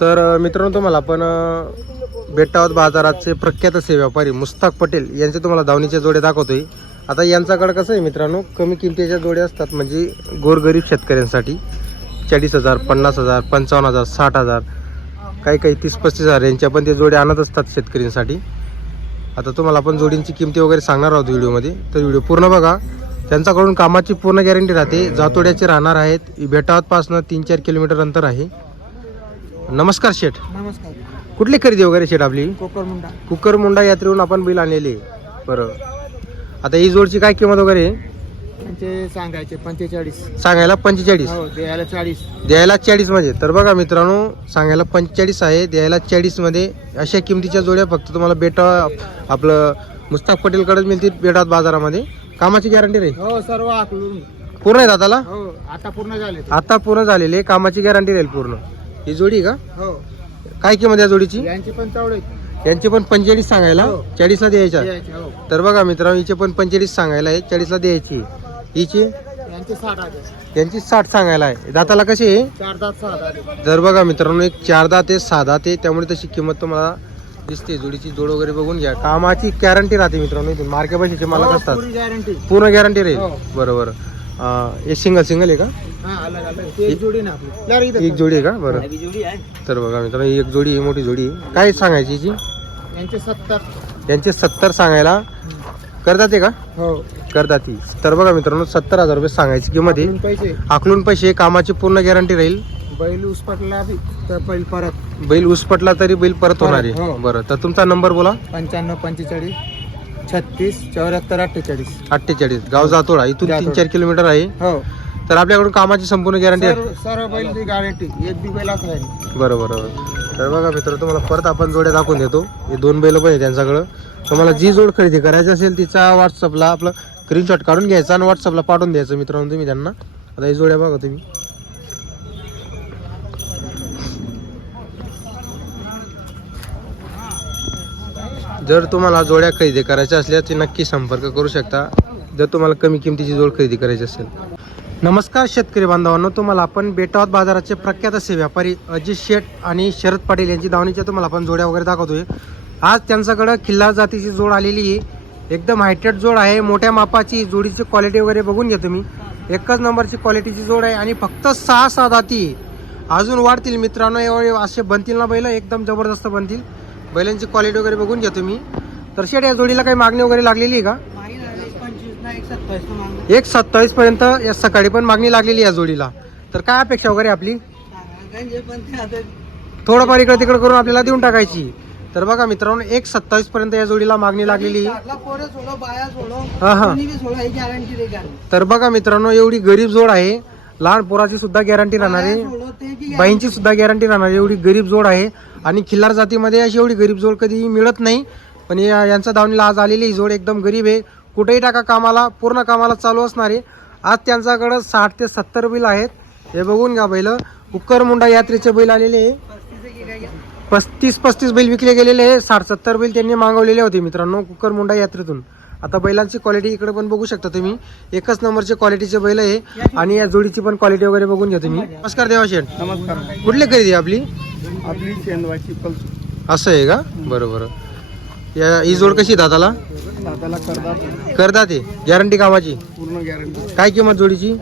तर मित्रांनो तुम्हाला आपण बेटावत बाजाराचे प्रख्यात असे व्यापारी मुस्ताक पटेल यांचे तुम्हाला धावणीचे जोडे दाखवतोय. आता यांच्याकडे कसं आहे मित्रांनो कमी किमतीच्या जोड्या असतात म्हणजे गोरगरीब शेतकऱ्यांसाठी चाळीस हजार पन्नास हजार पंचावन्न हजार साठ हजार काही काही तीस पस्तीस हजार यांच्या पण ते जोडे आणत असतात शेतकऱ्यांसाठी. आता तुम्हाला आपण जोडींची किमती वगैरे सांगणार आहोत व्हिडिओमध्ये तर व्हिडिओ पूर्ण बघा. त्यांच्याकडून कामाची पूर्ण गॅरंटी राहते जातोड्याचे राहणार आहेत बेटावतपासनं तीन चार किलोमीटर अंतर आहे. नमस्कार शेठ. नमस्कार. कुठली खरेदी वगैरे शेठ आपली? कोकर मुंडा. कुकर मुंडा यात्रेहून आपण बैल आणलेले बरं. आता ही जोडची काय किंमत वगैरे आहे? त्यांचे सांगायचे पंचेचाळीस. सांगायला पंचेचाळीस. हो द्यायला चाळीस. द्यायला चाळीसमध्ये. तर बघा मित्रांनो सांगायला पंचेचाळीस आहे द्यायला चाळीसमध्ये. अशा किमतीच्या जोड्या फक्त तुम्हाला बेटा आपलं मुस्ताक पटेलकडेच मिळतील बेटात बाजारामध्ये. कामाची गॅरंटी राहील हो सर्व आकलून पूर्ण आहे दाताला हो आता पूर्ण झाले आता पूर्ण झालेले कामाची गॅरंटी राहील पूर्ण. ही जोडी का? हो. काय किंमत या जोडीची? यांचे पण यांची पण पंचेचाळीस सांगायला? हो. चाळीसला द्यायच्या? द्यायचे, हो. तर बघा मित्रांनो हिचे पण पंचेचाळीस सांगायला आहे चाळीसला द्यायची. हिची? यांचे साठ हजार यांची साठ सांगायला आहे. दाताला कशी आहे? चार दात जर बघा मित्रांनो एक चारदा ते साधा ते त्यामुळे तशी किंमत तुम्हाला दिसते. जोडीची जोड वगैरे बघून घ्या. कामाची गॅरंटी राहते मित्रांनो इथून. मार्के पैशाचे मालक हो, असतात. गॅरंटी पूर्ण गॅरंटी राहील. बरोबर हे सिंगल सिंगल आहे का? हा अलग अलग. ते एक जोडी ना आपली. एक जोडी आहे का? बरं. जोडी आहे. तर बघा मित्रांनो ही एक जोडी आहे मोठी जोडी आहे. काय सांगायची हिची? यांचे सत्तर. यांचे सत्तर सांगायला करतात ते का? हो. करतात ती तर बघा मित्रांनो सत्तर हजार रुपये सांगायची किंमत आहे. पैसे. आकलून पैसे कामाची पूर्ण गॅरंटी राहील. बैल उसपटला बी तर बैल परत. बैल उसपटला तरी बैल परत होणार आहे. हो. बरं तर तुमचा नंबर बोला. पंच्याण्णव पंचेचाळीस. छत्तीस चौऱ्याहत्तर अठ्ठेचाळीस. अठ्ठेचाळीस. गाव जातोडा इथून तीन जातोडा. चार किलोमीटर आहे. हो. तर आपल्याकडून कामाची संपूर्ण गॅरंटी आहे? सर्व सर्व बैल गॅरंटी एक बी बैल असं आहे बरोबर बरोबर तर बघा मित्र तुम्हाला परत आपण जोड्या दाखवून देतो. हे दोन बैल पण आहे त्यांच्याकडं. तुम्हाला जी जोड खरेदी करायची असेल तिचा व्हॉट्सअपला आपलं स्क्रीनशॉट काढून घ्यायचा आणि व्हॉट्सअपला पाठवून द्यायचं मित्रांनो तुम्ही त्यांना. आता ही जोड्या बघा तुम्ही. जर तुम्हाला जोड्या खरेदी करायच्या असल्या तर नक्की संपर्क करू शकता. जर तुम्हाला कमी किमतीची जोड खरेदी करायची असेल. नमस्कार शेतकरी बांधवांनो तुम्हाला आपण बेटावत बाजाराचे प्रख्यात असे व्यापारी अजित शेठ आणि शरद पाटील यांची दावणीच्या तुम्हाला आपण जोड्या वगैरे दाखवतोय. आज त्यांच्याकडं खिल्लार जातीची जोड आलेली आहे. एकदम हायटेड जोड आहे. मोठ्या मापाची जोडीची क्वालिटी वगैरे बघून घ्या तुम्ही. एकच नंबरची क्वालिटीची जोड आहे आणि फक्त सहा सहा जाती अजून वाढतील मित्रांनो एवढे असे बनतील ना बैल एकदम जबरदस्त बनतील. बैलांची क्वालिटी वगैरे बघून घ्या तुम्ही तर शेठ या जोडीला काही मागणी वगैरे लागलेली आहे का? एक सत्तावीस पर्यंत या सकाळी पण मागणी लागलेली या जोडीला. तर काय अपेक्षा वगैरे आपली? थोडंफार इकडे तिकडे करून आपल्याला देऊन टाकायची. तर बघा मित्रांनो एक सत्तावीस पर्यंत या जोडीला मागणी लागलेली हा हा. तर बघा मित्रांनो एवढी गरीब जोड आहे. लहान पोराची सुद्धा गॅरंटी राहणार आहे. बाईंची सुद्धा गॅरंटी राहणार आहे. एवढी गरीब जोड आहे. आणि खिल्लार जातीमध्ये अशी एवढी गरीब जोड कधी मिळत नाही. पण या- यांचा दावणीला आज आलेली ही जोड एकदम गरीब आहे. कुठेही टाका कामाला पूर्ण कामाला चालू असणार आहे. आज त्यांच्याकडं साठ ते सत्तर बैल आहेत. हे बघून घ्या बैल. उक्कर मुंडा यात्रेचे बैल आलेले आहे. पस्तीस पस्तीस बैल विकले गेलेले आहे. साठ सत्तर बैल त्यांनी मागवलेले होते मित्रांनो कुकर मुंडा यात्रेतून. आता बैलांची क्वालिटी इकडे पण बघू शकता तुम्ही. एकच नंबरचे क्वालिटीचे बैल आहे आणि या जोडीची पण क्वालिटी वगैरे बघून घ्या तुम्ही. नमस्कार देवाशेठ. नमस्कार. कुठली खरेदी आपली? आपली असं आहे का? बरं बरं. या ही जोड कशी दादाला? दादाला ते गॅरंटी कामाची? पूर्ण गॅरंटी काय किंमत जोडीची?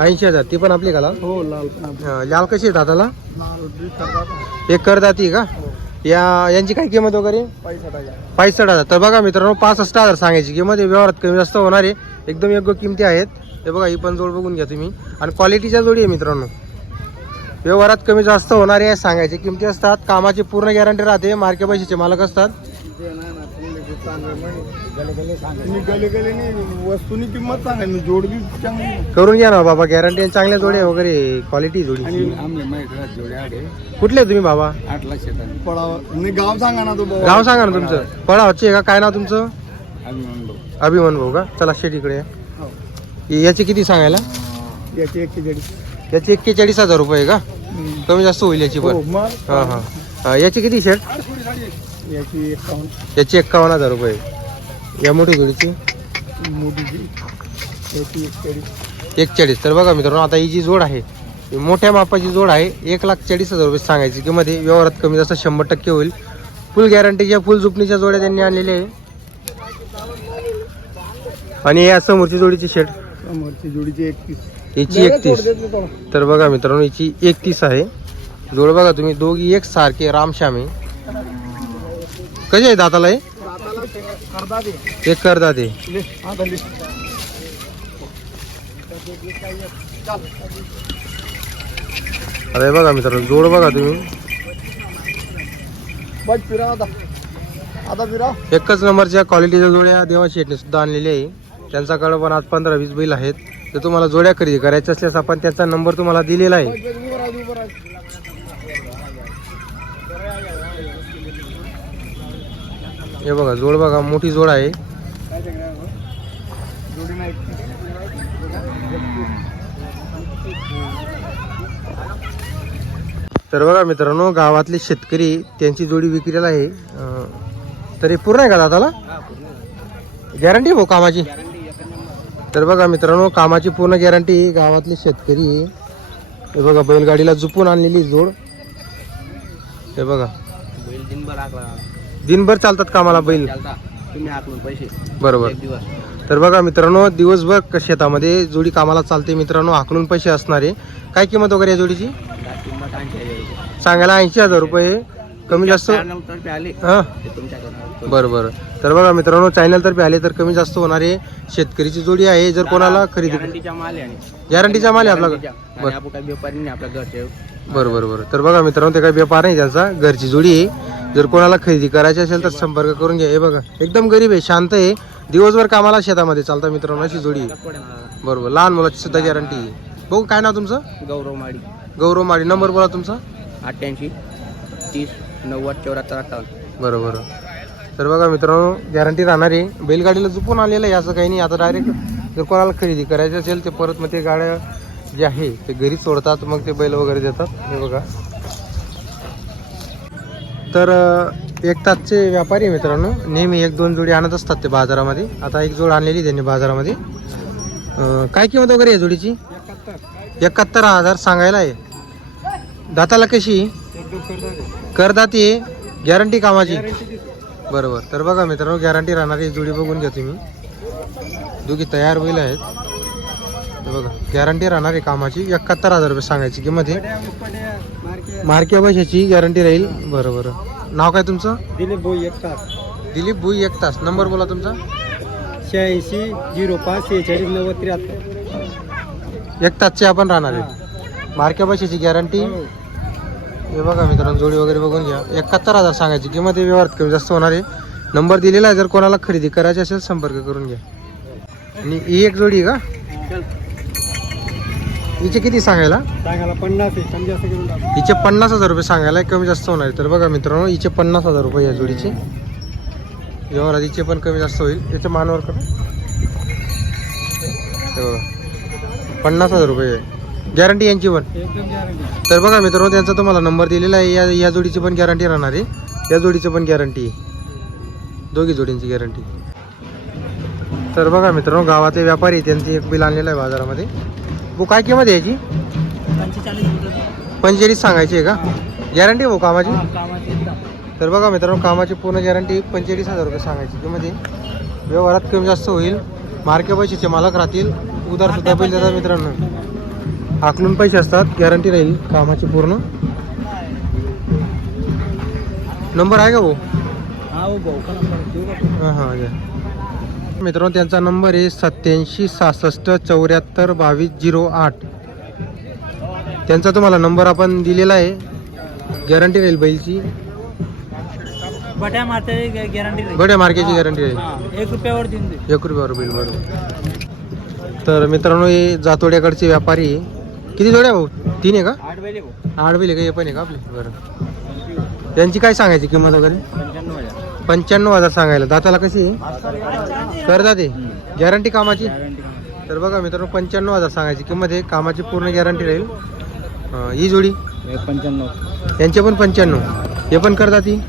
ऐंशी हजार. ती पण आपली का हो लाल. लाल कशी आहे दादाला? एक करदाती का? या यांची काय किंमत वगैरे? पैसा पासष्ट हजार. तर बघा मित्रांनो पासष्ट हजार सांगायची किंमत आहे. व्यवहारात कमी जास्त होणार आहे. एकदम योग्य किमती आहेत. हे बघा ही पण जोड बघून घ्या तुम्ही. आणि क्वालिटीच्या जोडी आहे मित्रांनो. व्यवहारात कमी जास्त होणारे आहे सांगायचे किमती असतात. कामाची पूर्ण गॅरंटी राहते. मार्के पैशाचे मालक असतात. ना. मी गले गले नाही वस्तूनी किंमत सांगा मी जोड बी चांगली. करून घ्या ना बाबा गॅरंटी चांगल्या जोडी. आहे वगैरे क्वालिटी जोडीची आमले माहिती जोडे कुठले तुम्ही बाबा? आठ लक्षात पळावा. नाही गाव सांगा ना तो. गाव सांगा ना तुमचं. पळावची आहे का? काय नाव तुमचं? आम्ही म्हणलो अभिमन भाऊ का? चला शेट इकडे या. हो. याची किती सांगायला? याची एकशे दीड याची एक्केचाळीस हजार रुपये का? कमी जास्त होईल याची हो पण मग. हा हा. हा, याची किती शर्ट याची एकावन्न. याची एक्कावन्न हजार रुपये. या मोठी जोडीची? मोदीची याची एकचाळीस. एकचाळीस. तर बघा मित्रांनो आता ही जी जोड आहे ही मोठ्या मापाची जोड आहे एक लाख चाळीस हजार रुपये सांगायची किंमत आहे. व्यवहारात कमी जास्त शंभर टक्के होईल. फुल गॅरंटीच्या फुल जुपणीच्या जोड्या त्यांनी आणलेल्या आहे. आणि या समोरची जोडीची शेट समोरची जोडीची एकतीस. याची एकतीस. तर बघा मित्रांनो याची एकतीस आहे. जोड बघा तुम्ही दोघी एक सारखे रामश्याम कसे आहे दाताला हे? एक करदा ते अरे बघा मित्रांनो जोड बघा तुम्ही. एकच नंबरच्या क्वालिटीच्या जोड्या देवा शेटने सुद्धा आणलेल्या आहे. त्यांच्याकडे पण आज पंधरा वीस बैल आहेत. तर तुम्हाला जोड्या खरेदी करायच्या असल्यास आपण त्यांचा नंबर तुम्हाला दिलेला आहे. हे बघा जोड बघा मोठी जोड आहे. तर बघा मित्रांनो गावातले शेतकरी त्यांची जोडी विक्रीला आहे. तरी पूर्ण आहे का दादाला? गॅरंटी भाऊ हो कामाची? तर बघा मित्रांनो कामाची पूर्ण गॅरंटी गावातले शेतकरी. हे बघा बैलगाडीला जुपून आणलेली जोड. हे बघा. बैल दिनभर चालतात कामाला बैल? चालता तुम्ही हाकलून पैसे. बरोबर. एक दिवस. तर बघा मित्रांनो दिवसभर क- शेतामध्ये जोडी कामाला चालते मित्रांनो हाकलून पैसे असणारे. काय किंमत वगैरे या जोडीची? दहा किंमत ऐंशी हजार रुपये. सांगायला ऐंशी हजार रुपये कमी जास्त तर्फे आले. हा. ते तुमच्याकडे बरं बरं तर बघा मित्रांनो चॅनल तर्फे आले तर कमी जास्त होणार आहे शेतकरीची जोडी आहे. जर कोणाला खरेदी गॅरंटीच्या माल आहे आणि गॅरंटीचा माल आहे आपला गॅरंटीच्या. आणि आपण काही व्यापारी नाही आपल्या घरचे. बरं बरं बरं तर बघा मित्रांनो ते काही व्यापार नाही त्यांचा. घरची जोडी आहे. जर कोणाला खरेदी करायची असेल तर संपर्क करून घ्या. हे बघा एकदम गरीब आहे शांत आहे. दिवसभर कामाला शेतामध्ये चालता मित्रांनो अशी जोडी आहे. बरोबर लहान मुलाची सुद्धा गॅरंटी आहे. बघू काय नाव तुमचं? गौरव माडी गौरव माडी नंबर बोला तुमचा. अठ्ठ्याऐंशी तीस नव्वद चौऱ्याहत्तर अठ्ठावन्न. बरं बरं. तर बघा मित्रांनो गॅरंटी राहणार आहे. बैलगाडीला झुपून आलेलं आहे असं काही नाही. आता डायरेक्ट जर कोणाला खरेदी करायची असेल ते परत मग ते गाड्या जे आहे ते घरी सोडतात मग ते बैल वगैरे देतात. हे बघा. तर एक तासचे व्यापारी आहे मित्रांनो. नेहमी एक दोन जोडी आणत असतात ते बाजारामध्ये. आता एक जोड आणलेली त्यांनी बाजारामध्ये. काय किंमत वगैरे आहे जोडीची? एकाहत्तर हजार सांगायला आहे. दाताला कशी? करदाती आहे. गॅरंटी कामाची? बरोबर. तर बघा मित्रांनो गॅरंटी राहणारी जोडी बघून घ्या तुम्ही. दोघी तयार होईल आहेत. बघा गॅरंटी राहणार आहे कामाची एकाहत्तर हजार रुपये सांगायची किंमत आहे. मार्के पैशाची गॅरंटी राहील. बरं बरं. नाव काय तुमचं? दिलीप भाऊ एक तास. दिलीप भुई एक तास. नंबर बोला तुमचा. शहाऐंशी झिरो पाच शेहेचाळीस नव्वद त्र्याहत्तर. एक तासचे आपण राहणार आहे मार्के पैशाची गॅरंटी. हे. बघा मित्रांनो जोडी वगैरे बघून घ्या. एकाहत्तर हजार सांगायची. किंमत आहे व्यवहार कमी जास्त होणार आहे. नंबर दिलेला आहे. जर कोणाला खरेदी करायची असेल संपर्क करून घ्या. आणि ही एक जोडी आहे का? हिचे किती सांगायला? सांगायला पन्नास आहे कमी जास्त करून टाक. हिचे पन्नास हजार रुपये सांगायला कमी जास्त होणार. आहे तर बघा मित्रांनो हिचे पन्नास हजार रुपये या जोडीचे. व्यवहारात हिचे पण कमी जास्त होईल. याच्या मानवर करा. हे बघा. पन्नास हजार रुपये. गॅरंटी यांची पण. एकदम गॅरंटी तर बघा मित्रांनो त्यांचा तुम्हाला नंबर दिलेला आहे. या या जोडीची पण गॅरंटी राहणार आहे. या जोडीची पण गॅरंटी आहे. दोघी जोडींची गॅरंटी तर बघा मित्रांनो गावातले व्यापारी त्यांची एक बिल आणलेलं आहे बाजारामध्ये. वो काय किंमत आहे याची? पंचेचाळीस सांगायची आहे का? गॅरंटी हो कामाची तर बघा मित्रांनो कामाची पूर्ण गॅरंटी पंचेचाळीस हजार रुपये सांगायची किंमत आहे. व्यवहारात कमी जास्त होईल. मार्के पैशाचे मालक राहतील. उधार सुद्धा बिल देतात मित्रांनो. आकलून पैसे असतात. गॅरंटी राहील कामाची पूर्ण. नंबर आहे का भाऊ? हा हो मित्रांनो त्यांचा नंबर आहे सत्याऐंशी सहासष्ट चौऱ्याहत्तर बावीस झिरो आठ. त्यांचा तुम्हाला नंबर आपण दिलेला आहे. गॅरंटी राहील बैलची. गॅरंटी बड्या मार्केटची गॅरंटी राहील. एक रुपयावर एक रुपयावर बिल बरोबर. तर मित्रांनो हे जातोड्याकडचे व्यापारी. किती जोड्या भाऊ? तीन आहे का? आठ बिल आहे का? हे पण आहे का आपले? बरं. त्यांची काय सांगायची किंमत वगैरे? पंच्याण्णव हजार सांगायला. दाताला कशी? आहे करदा ते गॅरंटी कामाची? तर बघा मित्रांनो पंच्याण्णव हजार सांगायची. किंमत आहे कामाची पूर्ण गॅरंटी राहील. ही जोडी? पंच्याण्णव. यांचे पण पंच्याण्णव. हे पण करतात ती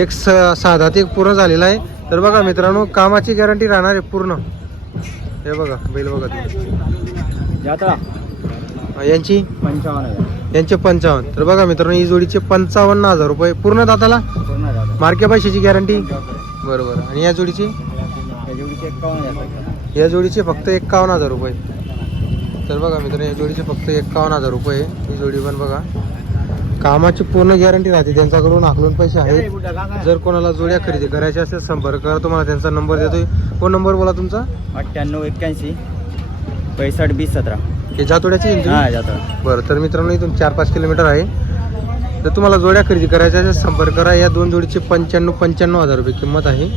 एक साधा ते पूर्ण झालेला आहे. तर बघा मित्रांनो कामाची गॅरंटी राहणार आहे पूर्ण. हे बघा बैल बघा जाता यांची? पंचावन्न यांचे पंचावन्न. तर बघा मित्रांनो ही जोडीचे पंचावन्न हजार रुपये. पूर्ण दाताला? मार्के पैशाची गॅरंटी बरोबर. आणि या जोडीची? या जोडीचे फक्त एक्कावन्न हजार रुपये. तर बघा मित्रांनो या जोडीचे फक्त एक्कावन्न हजार रुपये. ही जोडी पण बघा. कामाची पूर्ण गॅरंटी राहते. त्यांच्याकडून आकलून पैसे आहेत. जर कोणाला जोड्या खरेदी करायच्या असेल संपर्क करा. तुम्हाला त्यांचा नंबर देतोय. फोन नंबर बोला तुमचा? अठ्ठ्याण्णव एक्क्याऐंशी पैसष्ट वीस सतरा. हे जातोड्याची बरं तर मित्रांनो इथून चार पाच किलोमीटर आहे. तर तुम्हाला जोड्या खरेदी करायच्या संपर्क करा. या दोन जोडीचे पंच्याण्णव पंच्याण्णव हजार रुपये किंमत आहे.